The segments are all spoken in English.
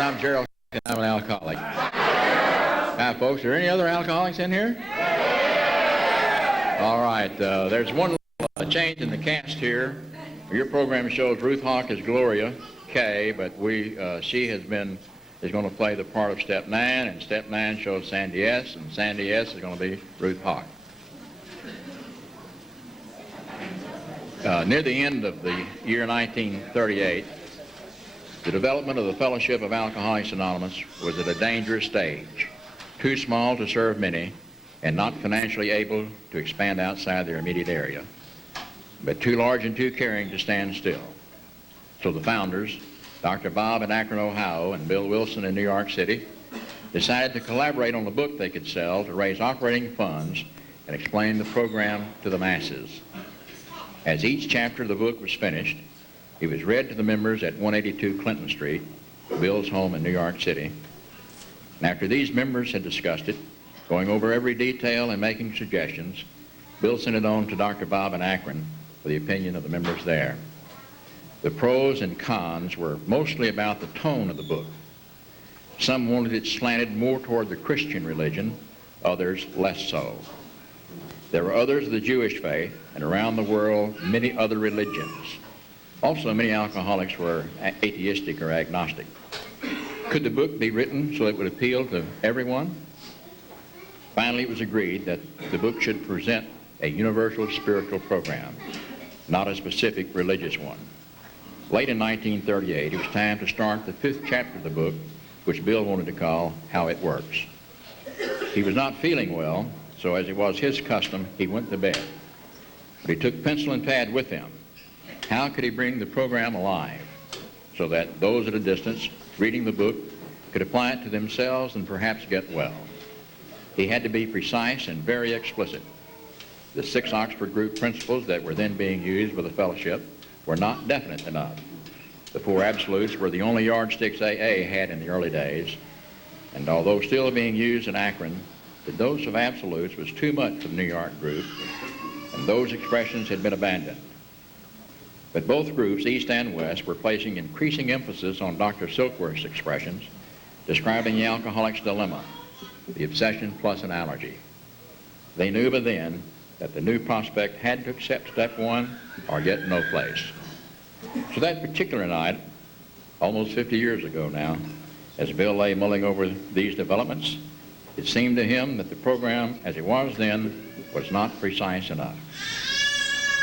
Lord, I'm Gerald. I'm an alcoholic. Now, folks, are there any other alcoholics in here? All right. There's one change in the cast here. Your program shows Ruth Hawk as Gloria K, but she is going to play the part of Step 9, and Step 9 shows Sandy S, and Sandy S is going to be Ruth Hawk. Near the end of the year 1938, the development of the Fellowship of Alcoholics Anonymous was at a dangerous stage, too small to serve many and not financially able to expand outside their immediate area, but too large and too caring to stand still. So the founders, Dr. Bob in Akron, Ohio, and Bill Wilson in New York City, decided to collaborate on a book they could sell to raise operating funds and explain the program to the masses. As each chapter of the book was finished, it was read to the members at 182 Clinton Street, Bill's home in New York City. And after these members had discussed it, going over every detail and making suggestions, Bill sent it on to Dr. Bob in Akron for the opinion of the members there. The pros and cons were mostly about the tone of the book. Some wanted it slanted more toward the Christian religion, others less so. There were others of the Jewish faith, and around the world, many other religions. Also, many alcoholics were atheistic or agnostic. Could the book be written so it would appeal to everyone? Finally, it was agreed that the book should present a universal spiritual program, not a specific religious one. Late in 1938, it was time to start the 5th chapter of the book, which Bill wanted to call How It Works. He was not feeling well, so as it was his custom, he went to bed. But he took pencil and pad with him. How could he bring the program alive so that those at a distance reading the book could apply it to themselves and perhaps get well? He had to be precise and very explicit. The 6 Oxford group principles that were then being used with the fellowship were not definite enough. The 4 absolutes were the only yardsticks AA had in the early days, and although still being used in Akron, the dose of absolutes was too much for the New York group, and those expressions had been abandoned. But both groups, East and West, were placing increasing emphasis on Dr. Silkworth's expressions, describing the alcoholic's dilemma, the obsession plus an allergy. They knew by then that the new prospect had to accept Step 1 or get no place. So that particular night, almost 50 years ago now, as Bill lay mulling over these developments, it seemed to him that the program, as it was then, was not precise enough.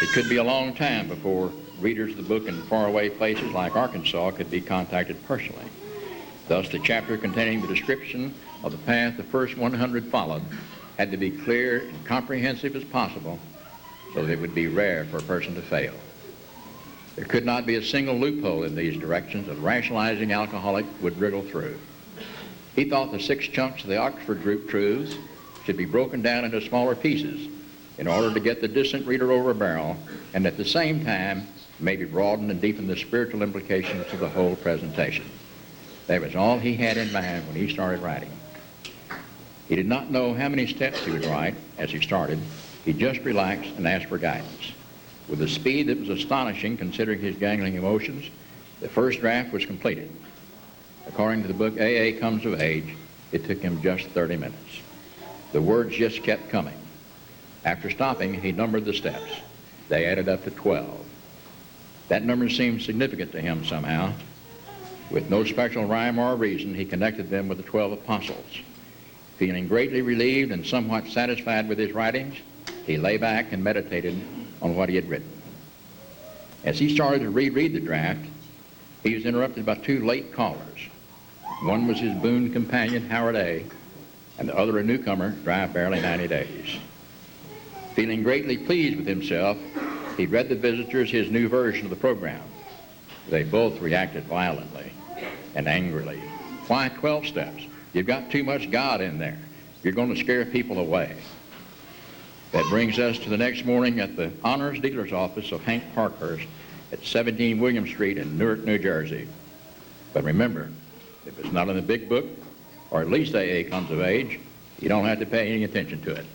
It could be a long time before readers of the book in faraway places like Arkansas could be contacted personally. Thus, the chapter containing the description of the path the first 100 followed had to be clear and comprehensive as possible so that it would be rare for a person to fail. There could not be a single loophole in these directions a rationalizing alcoholic would wriggle through. He thought the 6 chunks of the Oxford group truths should be broken down into smaller pieces in order to get the distant reader over a barrel, and at the same time maybe broaden and deepen the spiritual implications of the whole presentation. That was all he had in mind when he started writing. He did not know how many steps he would write as he started. He just relaxed and asked for guidance. With a speed that was astonishing considering his gangling emotions, the first draft was completed. According to the book AA Comes of Age, it took him just 30 minutes. The words just kept coming. After stopping, he numbered the steps. They added up to 12. That number seemed significant to him somehow. With no special rhyme or reason, he connected them with the 12 apostles. Feeling greatly relieved and somewhat satisfied with his writings, he lay back and meditated on what he had written. As he started to reread the draft, he was interrupted by 2 late callers. One was his boon companion, Howard A., and the other a newcomer, Dry Barely 90 Days. Feeling greatly pleased with himself, he read the visitors his new version of the program. They both reacted violently and angrily. Why 12 steps? You've got too much God in there. You're going to scare people away. That brings us to the next morning at the honors dealer's office of Hank Parkhurst at 17 William Street in Newark, New Jersey. But remember, if it's not in the big book, or at least AA Comes of Age, you don't have to pay any attention to it.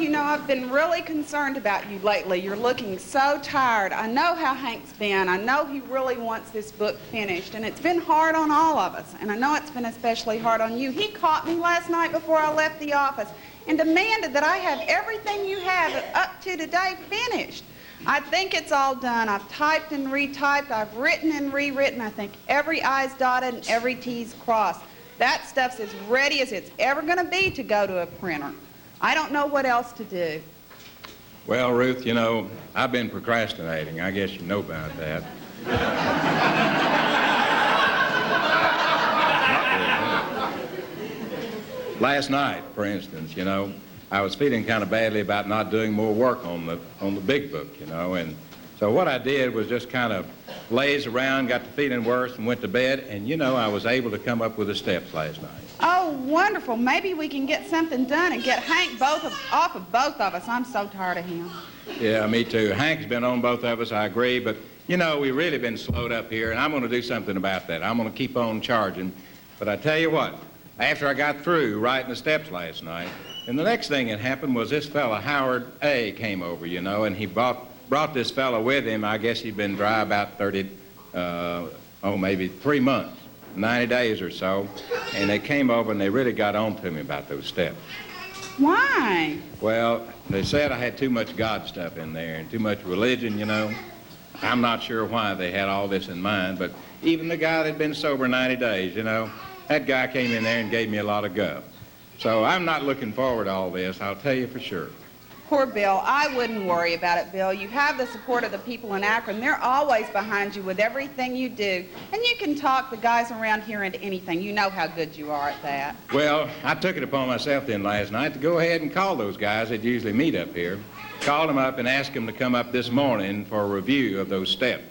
you know, I've been really concerned about you lately. You're looking so tired. I know how Hank's been. I know he really wants this book finished, and it's been hard on all of us, and I know it's been especially hard on you. He caught me last night before I left the office and demanded that I have everything you have up to today finished. I think it's all done. I've typed and retyped. I've written and rewritten. I think every I's dotted and every T's crossed. That stuff's as ready as it's ever going to be to go to a printer. I don't know what else to do. Well, Ruth, you know, I've been procrastinating. I guess you know about that. Last night, for instance, you know, I was feeling kind of badly about not doing more work on the big book, you know, and so what I did was just kind of laze around, got to feeling worse, and went to bed, and you know, I was able to come up with the steps last night. Oh, wonderful. Maybe we can get something done and get Hank off of both of us. I'm so tired of him. Yeah, me too. Hank's been on both of us, I agree, but you know, we've really been slowed up here, and I'm going to do something about that. I'm going to keep on charging, but I tell you what, after I got through writing the steps last night, and the next thing that happened was this fella, Howard A., came over, you know, and he brought this fella with him. I guess he'd been dry about maybe 3 months, 90 days or so. And they came over and they really got on to me about those steps. Why? Well, they said I had too much God stuff in there and too much religion, you know. I'm not sure why they had all this in mind, but even the guy that'd been sober 90 days, you know, that guy came in there and gave me a lot of guff. So I'm not looking forward to all this, I'll tell you for sure. Poor Bill. I wouldn't worry about it, Bill. You have the support of the people in Akron. They're always behind you with everything you do. And you can talk the guys around here into anything. You know how good you are at that. Well, I took it upon myself then last night to go ahead and call those guys that usually meet up here. Called them up and asked them to come up this morning for a review of those steps.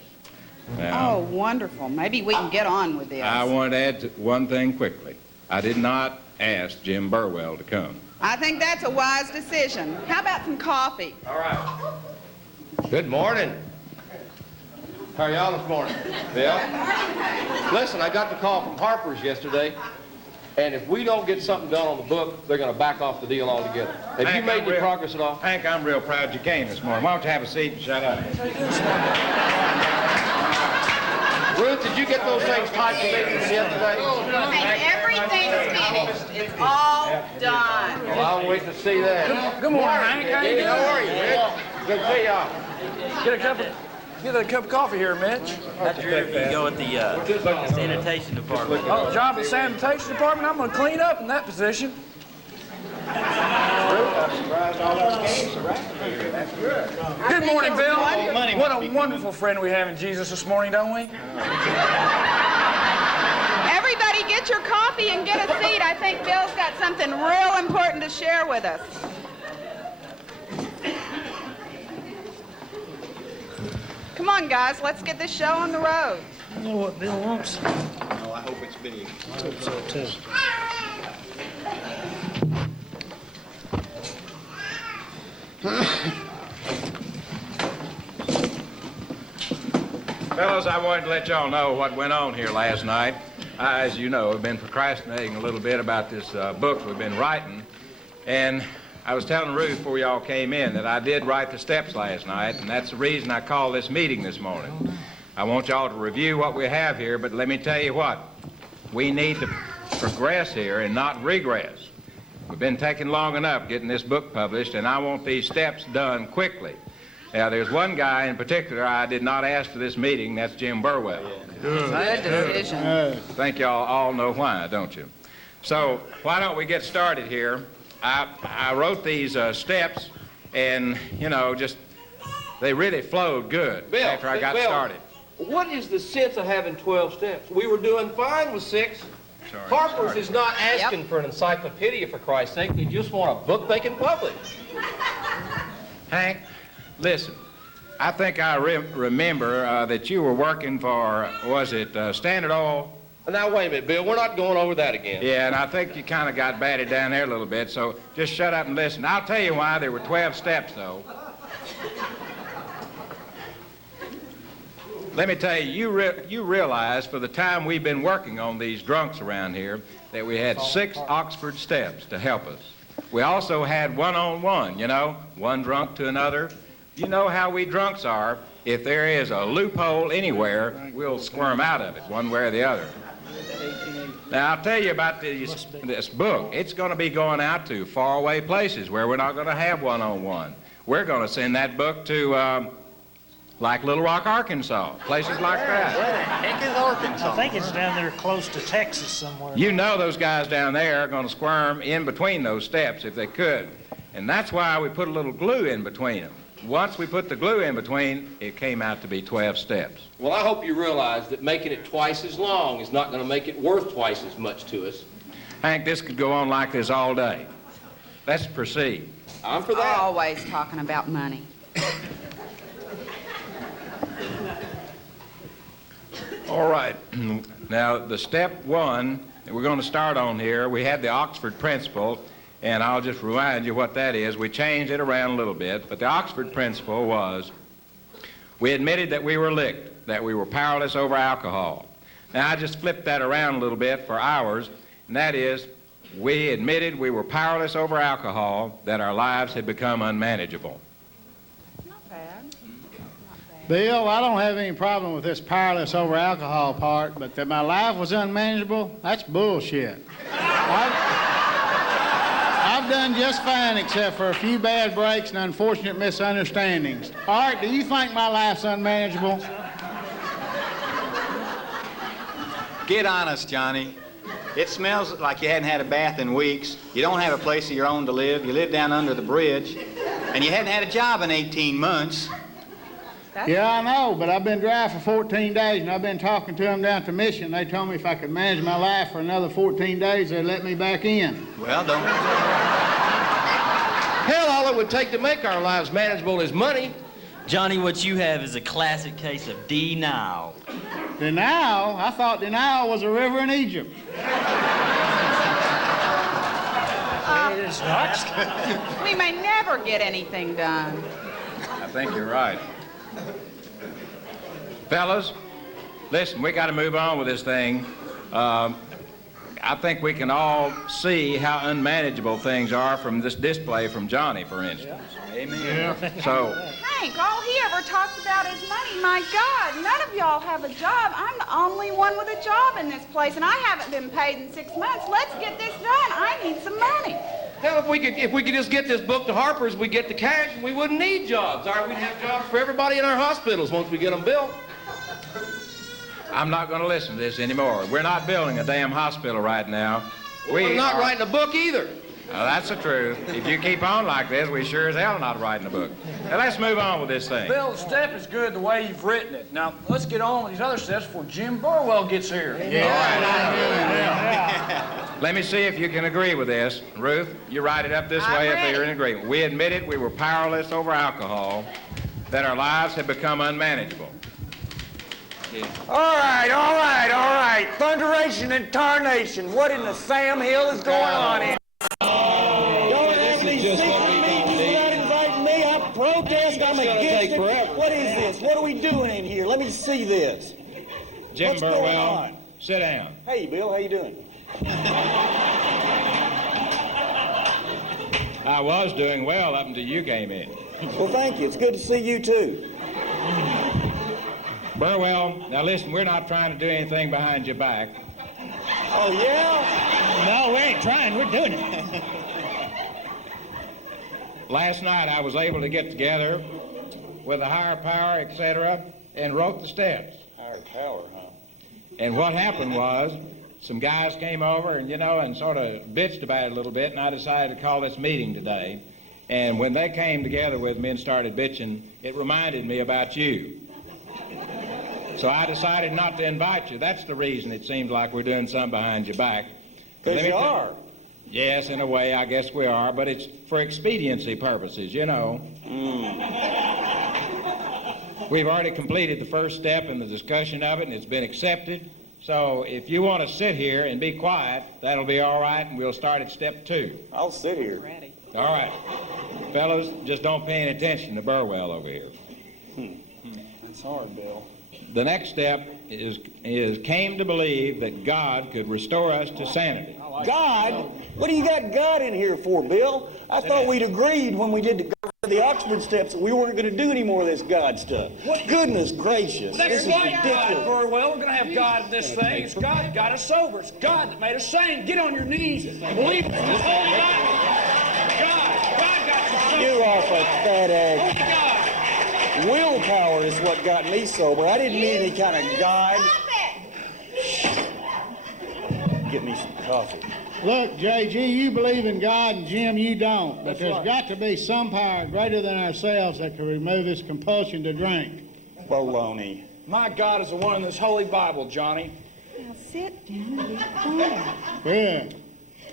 Now, oh, wonderful. Maybe we can get on with this. I want to add one thing quickly. I did not ask Jim Burwell to come. I think that's a wise decision. How about some coffee? All right. Good morning. How are y'all this morning? Bill? Listen, I got the call from Harper's yesterday, and if we don't get something done on the book, they're going to back off the deal altogether. Have you made any progress at all? Hank, I'm real proud you came this morning. Why don't you have a seat and shut up? Ruth, did you get those things typed and made from yesterday? And everything's finished. It's all done. Well, I'll wait to see that. Good morning, Hank. How you doing? How are you, Mitch? Good to see y'all. Get a cup of coffee here, Mitch. That's true. You go with the sanitation department. Oh, job of the sanitation department. I'm going to clean up in that position. Good morning, Bill. What a wonderful friend we have in Jesus this morning, don't we? Everybody get your coffee and get a seat. I think Bill's got something real important to share with us. Come on, guys. Let's get this show on the road. You know what Bill wants? Oh, I hope it's been. I hope so, too. Fellows, I wanted to let y'all know what went on here last night. I, as you know, have been procrastinating a little bit about this book we've been writing. And I was telling Ruth before y'all came in that I did write the steps last night, and that's the reason I called this meeting this morning. I want y'all to review what we have here, but let me tell you what. We need to progress here and not regress. We've been taking long enough getting this book published, and I want these steps done quickly. Now, there's one guy in particular I did not ask for this meeting. That's Jim Burwell. Good decision. I think y'all all know why, don't you? So why don't we get started here? I wrote these steps, and, you know, they really flowed good after I got started. What is the sense of having 12 steps? We were doing fine with 6. Sorry, Harper's is not asking for an encyclopedia, for Christ's sake. They just want a book they can publish. Hank, listen, I think I remember that you were working for, was it Standard Oil? Now, wait a minute, Bill. We're not going over that again. Yeah, and I think you kind of got batted down there a little bit, so just shut up and listen. I'll tell you why there were 12 steps, though. Let me tell you, you realize for the time we've been working on these drunks around here that we had 6 Oxford steps to help us. We also had one-on-one, you know, one drunk to another. You know how we drunks are. If there is a loophole anywhere, we'll squirm out of it one way or the other. Now, I'll tell you about this book. It's going to be going out to faraway places where we're not going to have one-on-one. We're going to send that book to, like Little Rock, Arkansas, places like that. Where the heck is Arkansas? I think it's down there close to Texas somewhere. You know those guys down there are going to squirm in between those steps if they could. And that's why we put a little glue in between them. Once we put the glue in between, it came out to be 12 steps. Well, I hope you realize that making it twice as long is not going to make it worth twice as much to us. Hank, this could go on like this all day. Let's proceed. I'm for that. Always talking about money. All right. Now, the step one that we're going to start on here, we had the Oxford Principle, and I'll just remind you what that is. We changed it around a little bit, but the Oxford Principle was we admitted that we were licked, that we were powerless over alcohol. Now, I just flipped that around a little bit for ours, and that is we admitted we were powerless over alcohol, that our lives had become unmanageable. Not bad. Bill, I don't have any problem with this powerless over alcohol part, but that my life was unmanageable, that's bullshit. I've done just fine except for a few bad breaks and unfortunate misunderstandings. Art, do you think my life's unmanageable? Get honest, Johnny. It smells like you hadn't had a bath in weeks. You don't have a place of your own to live. You live down under the bridge. And you hadn't had a job in 18 months. Yeah, I know, but I've been dry for 14 days, and I've been talking to them down at the mission. They told me if I could manage my life for another 14 days, they'd let me back in. Well, don't... Hell, all it would take to make our lives manageable is money. Johnny, what you have is a classic case of denial. Denial? I thought denial was a river in Egypt. It is not. We may never get anything done. I think you're right. Fellas, listen, we got to move on with this thing. I think we can all see how unmanageable things are from this display from Johnny, for instance. Amen. Yeah. So, Hank, all he ever talks about is money. My God, none of y'all have a job. I'm the only one with a job in this place, and I haven't been paid in 6 months. Let's get this done. I need some money. Hell, if we could just get this book to Harper's, we'd get the cash and we wouldn't need jobs. All right, we'd have jobs for everybody in our hospitals once we get them built. I'm not going to listen to this anymore. We're not building a damn hospital right now. We're not writing a book either. That's the truth. If you keep on like this, we sure as hell not writing a book. Now, let's move on with this thing. Bill, the step is good the way you've written it. Now, let's get on with these other steps before Jim Burwell gets here. Yeah. Let me see if you can agree with this. Ruth, you write it up this way if you're in agreement. We admitted we were powerless over alcohol, that our lives had become unmanageable. All right. Thunderation and tarnation. What in the Sam Hill is going on here? Don't have any secret meetings without inviting me. I protest. I'm against it. What is this? What are we doing in here? Let me see this. Jim What's going Burwell, on? sit down. Hey, Bill, how you doing? I was doing well up until you came in. Well, thank you. It's good to see you, too. Burwell, now listen, we're not trying to do anything behind your back. Oh, yeah? No, we ain't trying. We're doing it. Last night I was able to get together with a higher power, etc., and wrote the steps. Higher power, huh? And what happened was some guys came over and sort of bitched about it a little bit, and I decided to call this meeting today. And when they came together with me and started bitching, it reminded me about you. So I decided not to invite you. That's the reason it seems like we're doing something behind your back. Because you are. Yes, in a way, I guess we are, but it's for expediency purposes, you know. We've already completed the first step in the discussion of it, and it's been accepted. So if you want to sit here and be quiet, that'll be all right, and we'll start at step 2. I'll sit here. Ready. All right. Fellas, just don't pay any attention to Burwell over here. That's hard, Bill. The next step is came to believe that God could restore us to sanity. God? What do you got God in here for, Bill? I thought we'd agreed when we did the Oxford steps that we weren't going to do any more of this God stuff. Goodness gracious. This is ridiculous. Very well, we're going to have God in this thing. It's God that got us sober. It's God that made us sane. Get on your knees and believe in this holy Bible. God got you sober. You're off a fat egg. Only God. Willpower is what got me sober. I didn't need any kind of God. Get me some coffee. Look, JG, you believe in God, and Jim, you don't. But there's got to be some power greater than ourselves that can remove this compulsion to drink. Baloney. My God is the one in this holy Bible, Johnny. Now sit down and be quiet.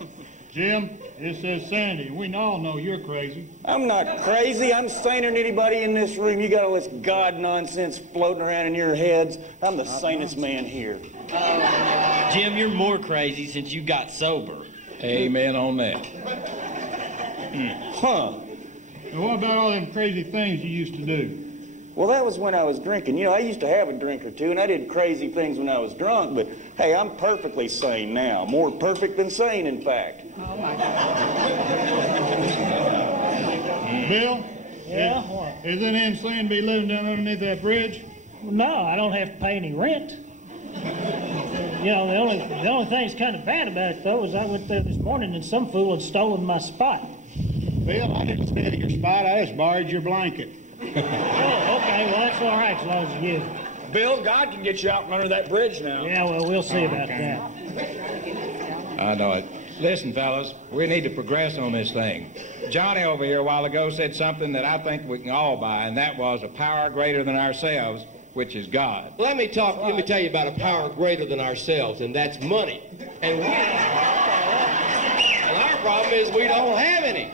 Yeah. Jim, this is Sandy. We all know you're crazy. I'm not crazy. I'm saner than anybody in this room. You got all this God nonsense floating around in your heads. I'm the sanest man here. Jim, you're more crazy since you got sober. Amen on that. Huh. And what about all them crazy things you used to do? Well, that was when I was drinking. You know, I used to have a drink or two, and I did crazy things when I was drunk, but hey, I'm perfectly sane now. More perfect than sane, in fact. Oh, my God. Bill? Yeah, what? Isn't it insane to be living down underneath that bridge? No, I don't have to pay any rent. You know, the only thing that's kind of bad about it, though, is I went there this morning and some fool had stolen my spot. Bill, I didn't steal your spot. I just borrowed your blanket. Oh, okay, well, that's all right as long as you. Bill, God can get you out from under that bridge now. Yeah, well, we'll see about that. I know it. Listen, fellas, we need to progress on this thing. Johnny over here a while ago said something that I think we can all buy, and that was a power greater than ourselves, which is God. Let me tell you about a power greater than ourselves, and that's money. And our problem is we don't have any.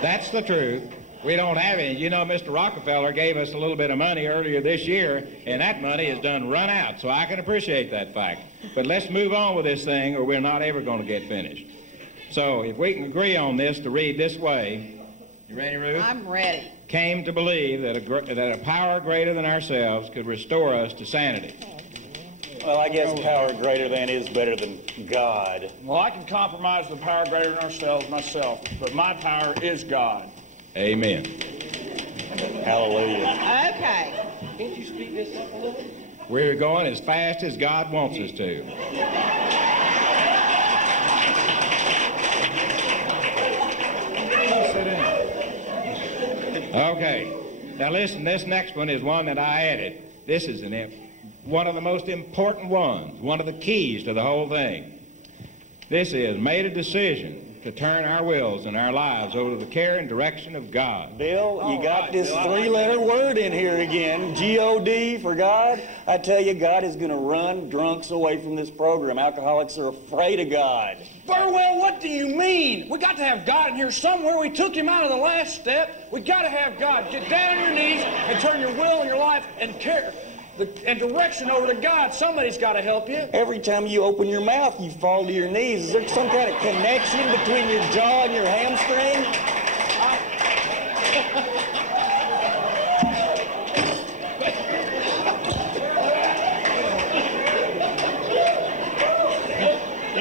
That's the truth. We don't have any. You know, Mr. Rockefeller gave us a little bit of money earlier this year, and that money is done run out, so I can appreciate that fact. But let's move on with this thing, or we're not ever going to get finished. So if we can agree on this to read this way, you ready, Ruth? I'm ready. Came to believe that a power greater than ourselves could restore us to sanity. Well, I guess power greater than is better than God. Well, I can compromise the power greater than ourselves myself, but my power is God. Amen. Hallelujah. Okay. Can't you speed this up a little? We're going as fast as God wants us to. Okay. Now listen, this next one is one that I added. This is one of the most important ones, one of the keys to the whole thing. This is made a decision to turn our wills and our lives over to the care and direction of God. Bill, you got this three-letter word in here again, G-O-D for God. I tell you, God is going to run drunks away from this program. Alcoholics are afraid of God. Very well, what do you mean? We got to have God in here somewhere. We took him out of the last step. We got to have God. Get down on your knees and turn your will and your life and care and direction over to God. Somebody's got to help you. Every time you open your mouth, you fall to your knees. Is there some kind of connection between your jaw and your hamstring?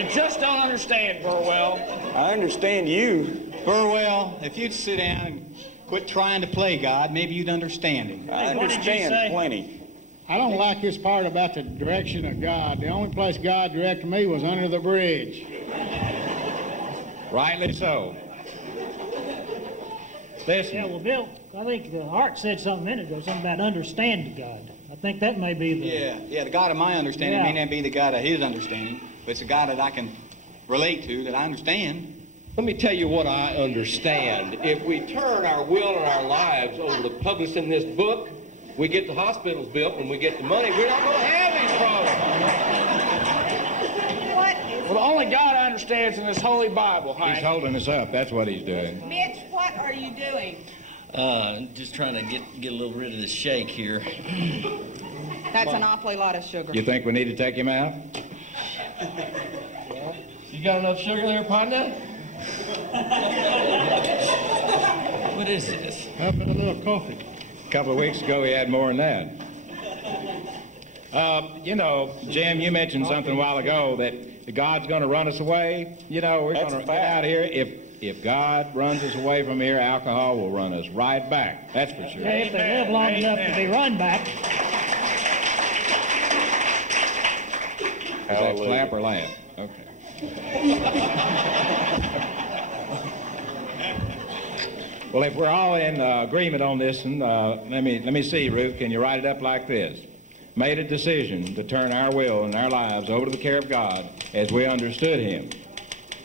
You just don't understand, Burwell. I understand you. Burwell, if you'd sit down and quit trying to play God, maybe you'd understand him. I what did you say? understand plenty. I don't like this part about the direction of God. The only place God directed me was under the bridge. Rightly so. Listen. Yeah, well, Bill, I think Art said something a minute ago, something about understanding God. I think that may be the... Yeah, the God of my understanding Yeah. may not be the God of his understanding, but it's a God that I can relate to, that I understand. Let me tell you what I understand. If we turn our will and our lives over to publishing this book, we get the hospitals built and we get the money, we're not going to have these problems. What is... Well, the only God understands in this holy Bible, He's Hank. holding us up. That's what he's doing. Mitch, what are you doing? Just trying to get a little rid of this shake here. That's an awfully lot of sugar. You think we need to take him out? You got enough sugar there, partner? What is this? How about a little coffee? A couple of weeks ago, he had more than that. You know, Jim, you mentioned something a while ago that that God's going to run us away. You know, we're going to get out of here. If God runs us away from here, alcohol will run us right back. That's for sure. Yeah, if they live long enough to be run back. Is that clap or laugh? Okay. Well, if we're all in agreement on this, and let me see, Ruth, can you write it up like this? Made a decision to turn our will and our lives over to the care of God as we understood Him.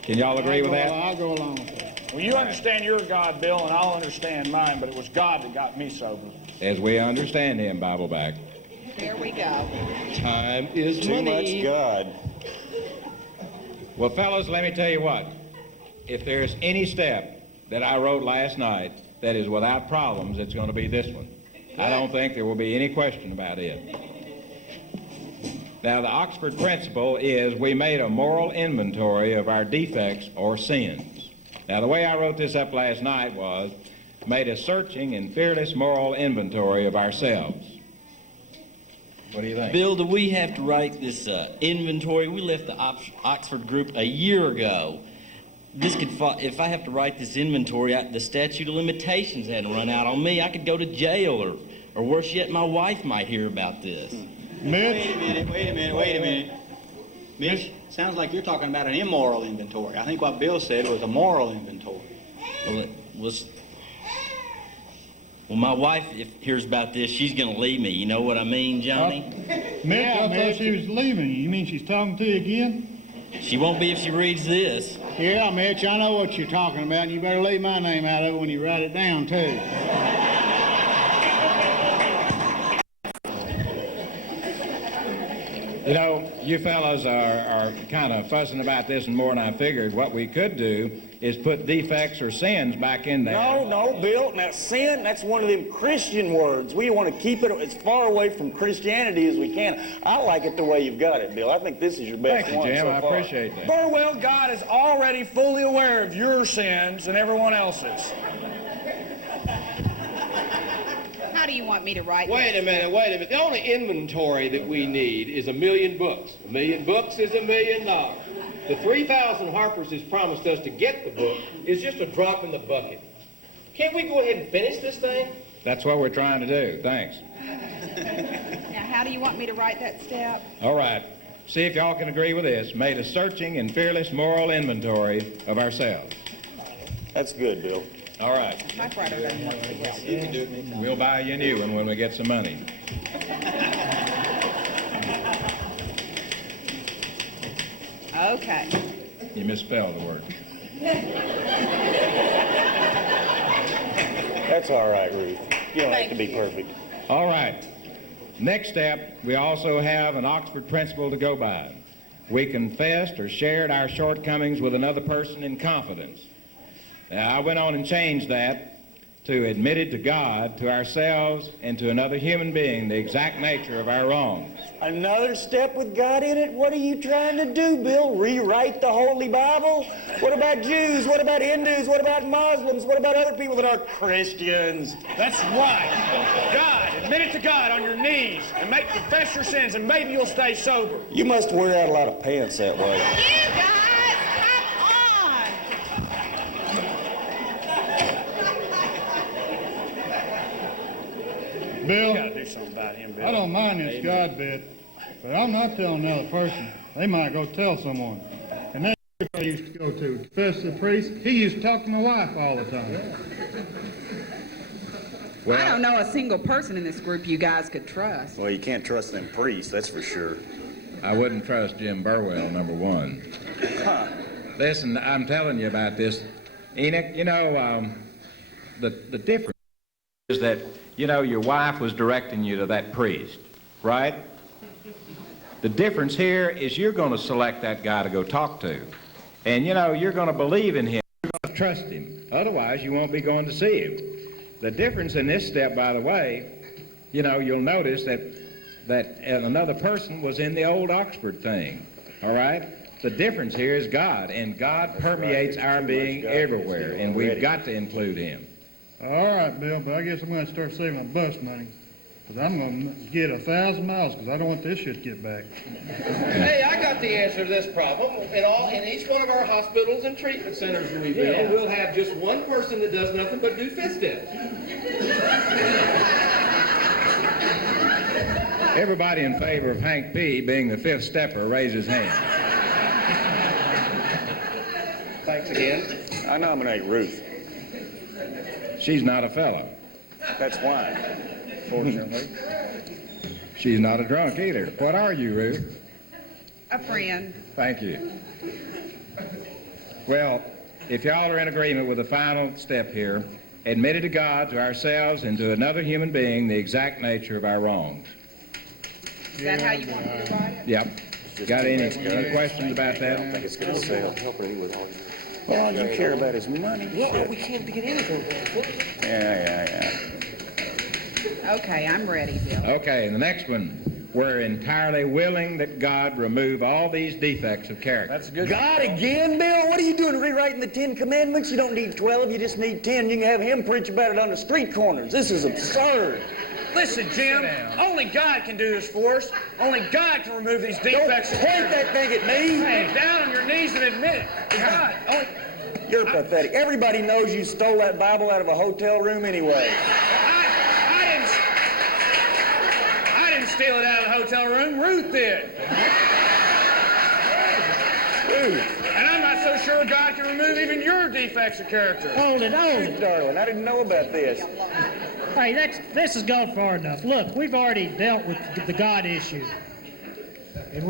Can y'all agree with that? I'll go along with that. Well, you understand your God, Bill, and I'll understand mine, but it was God that got me sober. As we understand Him, Bible back. There we go. Time is Too much God. Well, fellas, let me tell you what. If there's any step that I wrote last night that is without problems, it's going to be this one. I don't think there will be any question about it. Now, the Oxford principle is we made a moral inventory of our defects or sins. Now, the way I wrote this up last night was made a searching and fearless moral inventory of ourselves. What do you think? Bill, do we have to write this inventory? We left the Oxford group a year ago. This could, if I have to write this inventory, the statute of limitations hadn't run out on me. I could go to jail, or worse yet, my wife might hear about this. Wait a minute. Mitch, sounds like you're talking about an immoral inventory. I think what Bill said was a moral inventory. Well, it was. Well, my wife, if hears about this, she's going to leave me. You know what I mean, Johnny? Mitch, I thought she was leaving you. You mean she's talking to you again? She won't be if she reads this. Yeah, Mitch, I know what you're talking about, and you better leave my name out of it when you write it down, too. You know, you fellas are kind of fussing about this and more than I figured. What we could do is put defects or sins back in there. No, Bill. Now, sin, that's one of them Christian words. We want to keep it as far away from Christianity as we can. I like it the way you've got it, Bill. I think this is your best Thank one you, Jim. so I far. appreciate that. Burwell, God is already fully aware of your sins and everyone else's. How do you want me to write Wait a minute. The only inventory that we need is 1,000,000 books. 1,000,000 books is $1 million. The 3,000 Harpers has promised us to get the book is just a drop in the bucket. Can't we go ahead and finish this thing? That's what we're trying to do. Thanks. Now, how do you want me to write that step? All right. See if y'all can agree with this. Made a searching and fearless moral inventory of ourselves. That's good, Bill. All right. Typewriter doesn't work too well. You can do it, Mitch. We'll buy you a new one when we get some money. Okay. You misspelled the word. That's all right, Ruth. You don't have to be perfect. All right. Next step, we also have an Oxford principle to go by. We confessed or shared our shortcomings with another person in confidence. Now, I went on and changed that to admit it to God, to ourselves, and to another human being, the exact nature of our wrongs. Another step with God in it? What are you trying to do, Bill? Rewrite the Holy Bible? What about Jews? What about Hindus? What about Muslims? What about other people that are Christians? That's right. God, admit it to God on your knees and confess your sins, and maybe you'll stay sober. You must wear out a lot of pants that way. You guys, come on! Bill, You gotta do something about him, Bill. I don't mind this God bit, but I'm not telling another person. They might go tell someone. And that I used to go to, confess to the priest, he used to talk to my wife all the time. I don't know a single person in this group you guys could trust. Well, you can't trust them priests, that's for sure. I wouldn't trust Jim Burwell, number one. Listen, I'm telling you about this. Enoch, you know, the difference is that, you know, your wife was directing you to that priest, right? The difference here is you're going to select that guy to go talk to. And, you know, you're going to believe in him. You're going to trust him. Otherwise, you won't be going to see him. The difference in this step, by the way, you know, you'll notice that another person was in the old Oxford thing, all right? The difference here is God, and God permeates our being everywhere, and we've got to include him. All right, Bill, but I guess I'm going to start saving my bus money. 'Cause I'm gonna get 1,000 miles, 'cause I don't want this shit to get back. Hey, I got the answer to this problem. In each one of our hospitals and treatment centers we build, we'll have just one person that does nothing but do fist steps. Everybody in favor of Hank P. being the fifth stepper, raise his hand. Thanks again. I nominate Ruth. She's not a fellow. That's why, fortunately. She's not a drunk either. What are you, Ruth? A friend. Thank you. Well, if y'all are in agreement with the final step here, admitted to God, to ourselves, and to another human being the exact nature of our wrongs. Is that how you want me to write it? Yep. Got any questions about I that? don't think it's gonna sell. Well, all you care about is money. Well, we can't get anything. Yeah. Okay, I'm ready, Bill. Okay, and the next one. We're entirely willing that God remove all these defects of character. That's a good. God again, Bill? What are you doing, rewriting the 10 Commandments? You don't need 12, you just need 10. You can have him preach about it on the street corners. This is absurd. Listen, Jim, only God can do this for us. Only God can remove these Don't defects. point that thing at me. Hey, down on your knees and admit it. God, only... You're pathetic. Everybody knows you stole that Bible out of a hotel room anyway. I didn't steal it out of the hotel room. Ruth did. Ruth. And I'm not so sure God can remove even your defects of character. Hold it, darling. I didn't know about this. Hey, this has gone far enough. Look, we've already dealt with the God issue. And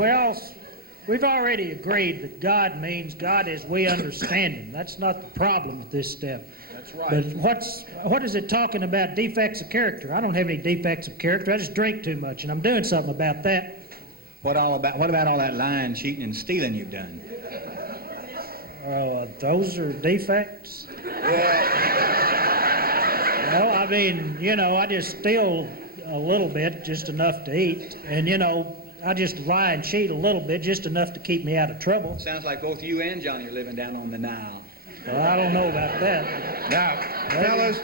we've already agreed that God means God as we understand him. That's not the problem with this step. That's right. But what is it talking about defects of character? I don't have any defects of character. I just drink too much, and I'm doing something about that. What about all that lying, cheating, and stealing you've done? Those are defects? Well, I mean, I just steal a little bit, just enough to eat. And, I just lie and cheat a little bit, just enough to keep me out of trouble. Sounds like both you and Johnny are living down on the Nile. Well, I don't know about that. Now, fellas,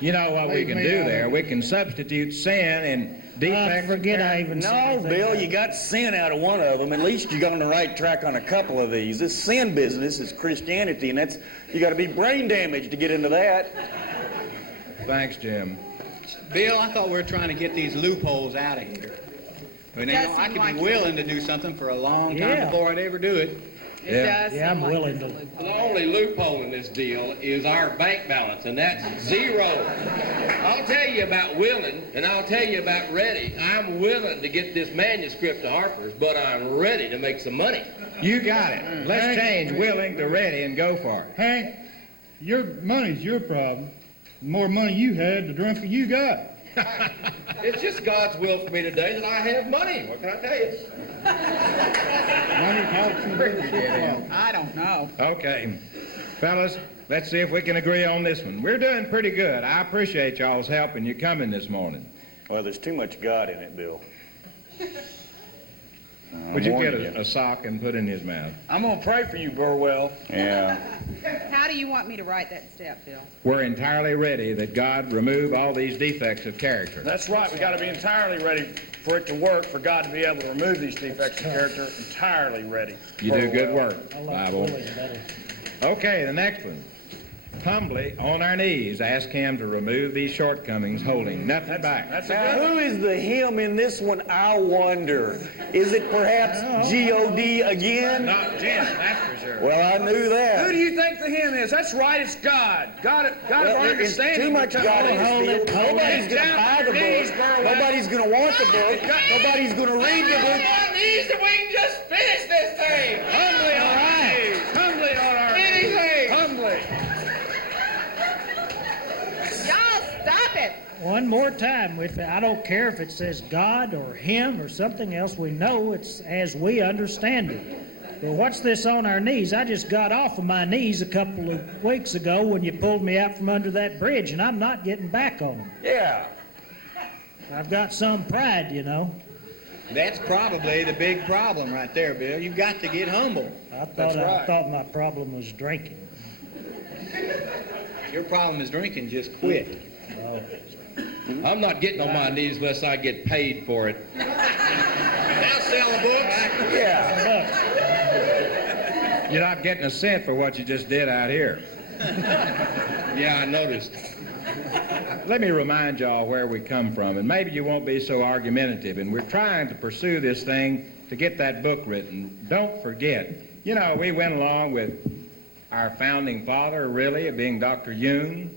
you know what we can do there? We can substitute sin and defect. Forget I even said No, anything Bill, about you got sin out of one of them. At least you got on the right track on a couple of these. This sin business is Christianity, and you got to be brain damaged to get into that. Thanks, Jim. Bill, I thought we were trying to get these loopholes out of here. But I could be willing to do something for a long time before I'd ever do it. It does. Yeah, I'm willing to. The only loophole in this deal is our bank balance, and that's zero. I'll tell you about willing, and I'll tell you about ready. I'm willing to get this manuscript to Harper's, but I'm ready to make some money. You got it. Let's change willing to ready and go for it. Hank, your money's your problem. The more money you had, the drunker you got. It's just God's will for me today that I have money. What can I tell you? I don't know. Okay. Fellas, let's see if we can agree on this one. We're doing pretty good. I appreciate y'all's help and you coming this morning. Well, there's too much God in it, Bill. Would you get a sock and put in his mouth? I'm going to pray for you, Burwell. Yeah. How do you want me to write that step, Bill? We're entirely ready that God remove all these defects of character. That's right. We got to be entirely ready for it to work, for God to be able to remove these defects of character. Entirely ready. You do good work, I like Bible. Willie better. Okay, the next one. Humbly, on our knees, ask him to remove these shortcomings, holding nothing back. Now, who is the him in this one, I wonder? Is it perhaps G-O-D again? Not Jim, that's for sure. Well, I knew that. Who do you think the him is? That's right, it's God. God of our Well, there's understanding. too much God in this field. Nobody's going to buy the book. Nobody's going to want the book. Nobody's going to read the book. On these that we can just finish this thing. Humbly on our knees. Humbly on our knees. Anything. Humbly. Y'all stop it. One more time. I don't care if it says God or him or something else. We know it's as we understand it. Well, what's this on our knees? I just got off of my knees a couple of weeks ago when you pulled me out from under that bridge, and I'm not getting back on them. Yeah. I've got some pride, That's probably the big problem right there, Bill. You've got to get humble. I thought my problem was drinking. Your problem is drinking, just quit. Oh. I'm not getting on my knees unless I get paid for it. Now sell the books. Yeah. You're not getting a cent for what you just did out here. Yeah, I noticed. Let me remind y'all where we come from, and maybe you won't be so argumentative. And we're trying to pursue this thing to get that book written. Don't forget, you know, we went along with our founding father, really, being Dr. Young,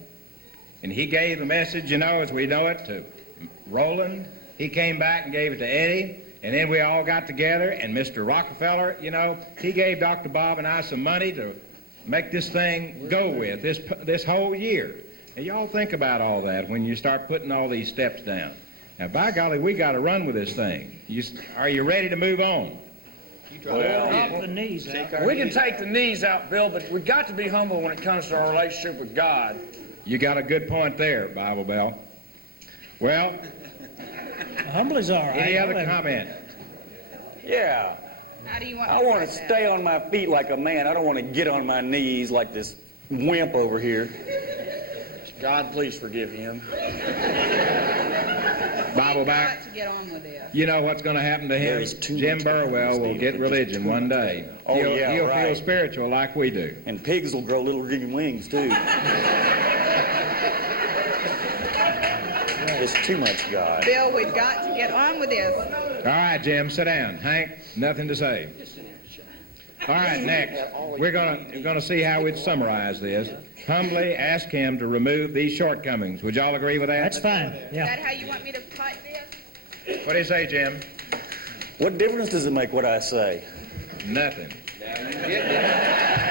and he gave the message, you know, as we know it, to Roland. He came back and gave it to Eddie, and then we all got together, and Mr. Rockefeller, you know, he gave Dr. Bob and I some money to make this thing go with this whole year. Now, y'all think about all that when you start putting all these steps down. Now, by golly, we got to run with this thing. Are you ready to move on? Drop the knees out. We can take the knees out, Bill, but we got to be humble when it comes to our relationship with God. You got a good point there, Bible Bell. Well, Humble is all right. any other comment? Yeah. How do you want I want to stay on my feet like a man. I don't want to get on my knees like this wimp over here. God, please forgive him. Bible Bell. got to get on with this. You know what's going to happen to him? There is too Jim much Burwell will get religion one day. Oh, he'll yeah, feel right. spiritual like we do. And pigs will grow little green wings, too. It's too much God. Bill, we've got to get on with this. All right, Jim, sit down. Hank, nothing to say. All right, next, we're gonna see how we'd summarize this. Humbly ask him to remove these shortcomings. Would y'all agree with that? That's fine. Is Yeah. that how you want me to type this? What do you say, Jim? What difference does it make what I say? Nothing.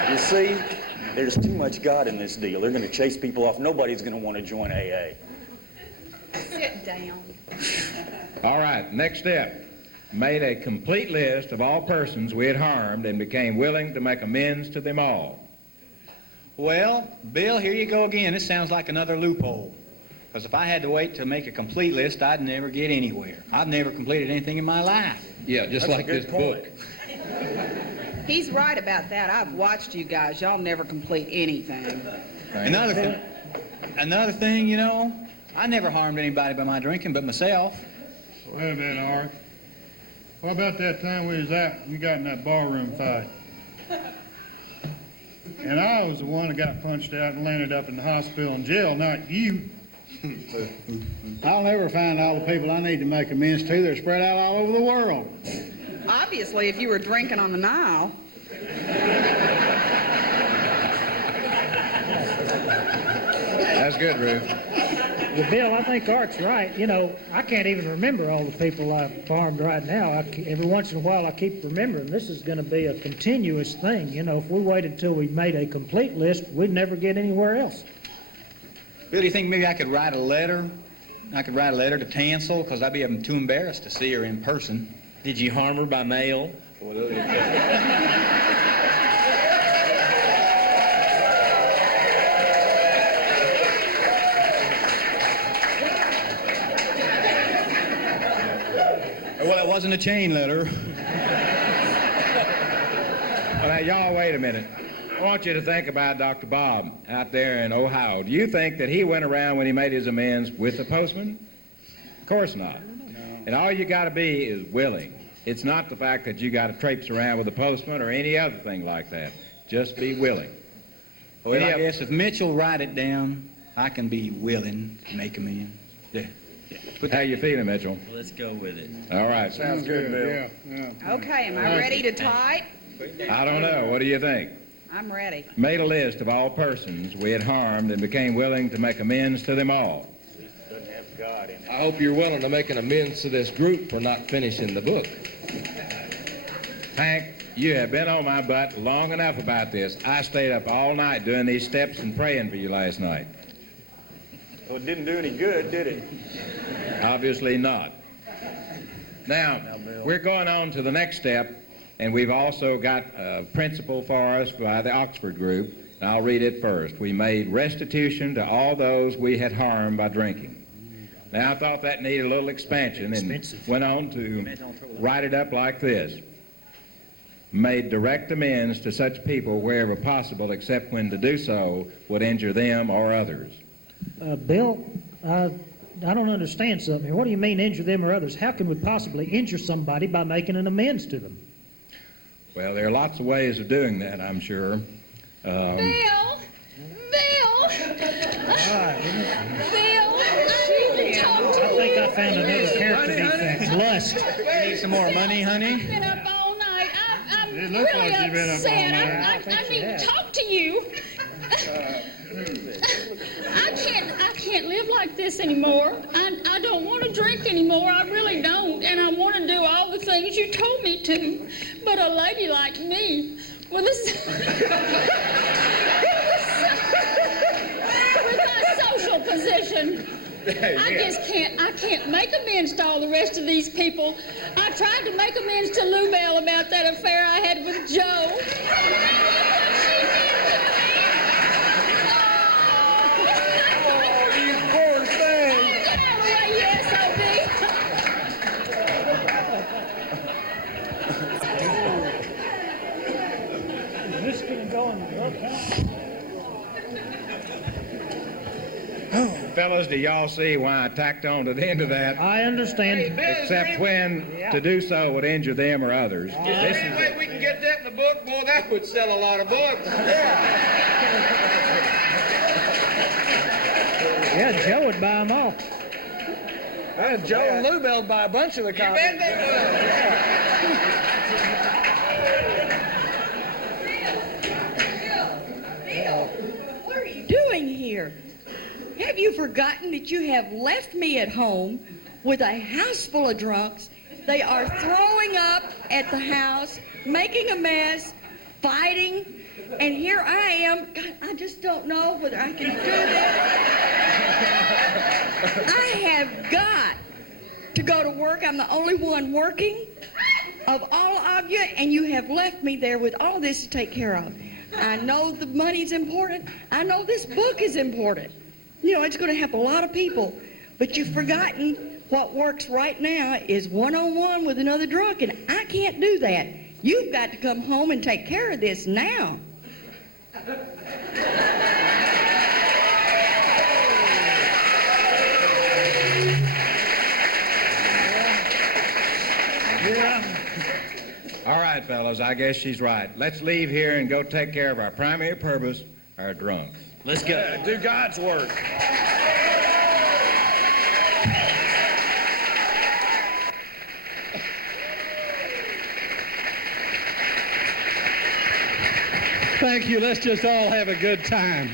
You see, there's too much God in this deal. They're going to chase people off. Nobody's going to want to join AA. Sit down. All right, next step. Made a complete list of all persons we had harmed and became willing to make amends to them all. Well, Bill, here you go again. This sounds like another loophole. Because if I had to wait to make a complete list, I'd never get anywhere. I've never completed anything in my life. Yeah, just like this book. He's right about that. I've watched you guys. Y'all never complete anything. Another thing, you know, I never harmed anybody by my drinking but myself. Wait a minute, Art. What about that time we got in that barroom fight? And I was the one that got punched out and landed up in the hospital and jail, not you. I'll never find all the people I need to make amends to. They're spread out all over the world. Obviously, if you were drinking on the Nile. That's good, Ruth. Well, Bill, I think Art's right. You know, I can't even remember all the people I've harmed right now. Every once in a while, I keep remembering. This is going to be a continuous thing. You know, if we waited until we made a complete list, we'd never get anywhere else. Bill, do you think maybe I could write a letter? I could write a letter to Tansel, because I'd be too embarrassed to see her in person. Did you harm her by mail? Well, it wasn't a chain letter. Well, now, y'all, wait a minute. I want you to think about Dr. Bob out there in Ohio. Do you think that he went around when he made his amends with the postman? Of course not. No. And all you got to be is willing. It's not the fact that you got to traipse around with the postman or any other thing like that. Just be willing. Well, I guess if Mitchell write it down, I can be willing to make amends. Yeah. How you feeling, Mitchell? Let's go with it. All right. Sounds good, Bill. Yeah. Okay, am I ready to type? I don't know. What do you think? I'm ready. Made a list of all persons we had harmed and became willing to make amends to them all. Doesn't have God in it. I hope you're willing to make an amends to this group for not finishing the book. Hank, you have been on my butt long enough about this. I stayed up all night doing these steps and praying for you last night. Well, it didn't do any good, did it? Obviously not. Now, we're going on to the next step, and we've also got a principle for us by the Oxford group, and I'll read it first. We made restitution to all those we had harmed by drinking. Now, I thought that needed a little expansion and went on to write it up like this. Made direct amends to such people wherever possible, except when to do so would injure them or others. Bill, I don't understand something here. What do you mean injure them or others? How can we possibly injure somebody by making an amends to them? Well, there are lots of ways of doing that, I'm sure. Bill! All right. Bill! I need to talk to I you. think I found another character defect. Lust. You need some more money, honey? I've been up all night. I'm It looks really like you've been up all upset. night. I need to talk to you. I can't live like this anymore. I don't want to drink anymore. I really don't. And I want to do all the things you told me to. But a lady like me, with my social position, I can't make amends to all the rest of these people. I tried to make amends to Lou Bell about that affair I had with Joe. Is this going to go in the drug count? Fellas, do y'all see why I tacked on to the end of that? I understand. Except when to do so would injure them or others. This is way we can get that in the book, boy, that would sell a lot of books. Yeah, Joe would buy them all. Yeah, Joe and Lou Bell buy a bunch of the copies. Bet they What are you doing here? Have you forgotten that you have left me at home with a house full of drunks? They are throwing up at the house, making a mess, fighting, and here I am. God, I just don't know whether I can do this. I have got to go to work. I'm the only one working of all of you, and you have left me there with all this to take care of. I know the money's important. I know this book is important. You know, it's going to help a lot of people. But you've forgotten what works right now is one-on-one with another drunk, and I can't do that. You've got to come home and take care of this now. All right, fellas, I guess she's right. Let's leave here and go take care of our primary purpose, our drunks. Let's go. Do God's work. Thank you. Let's just all have a good time.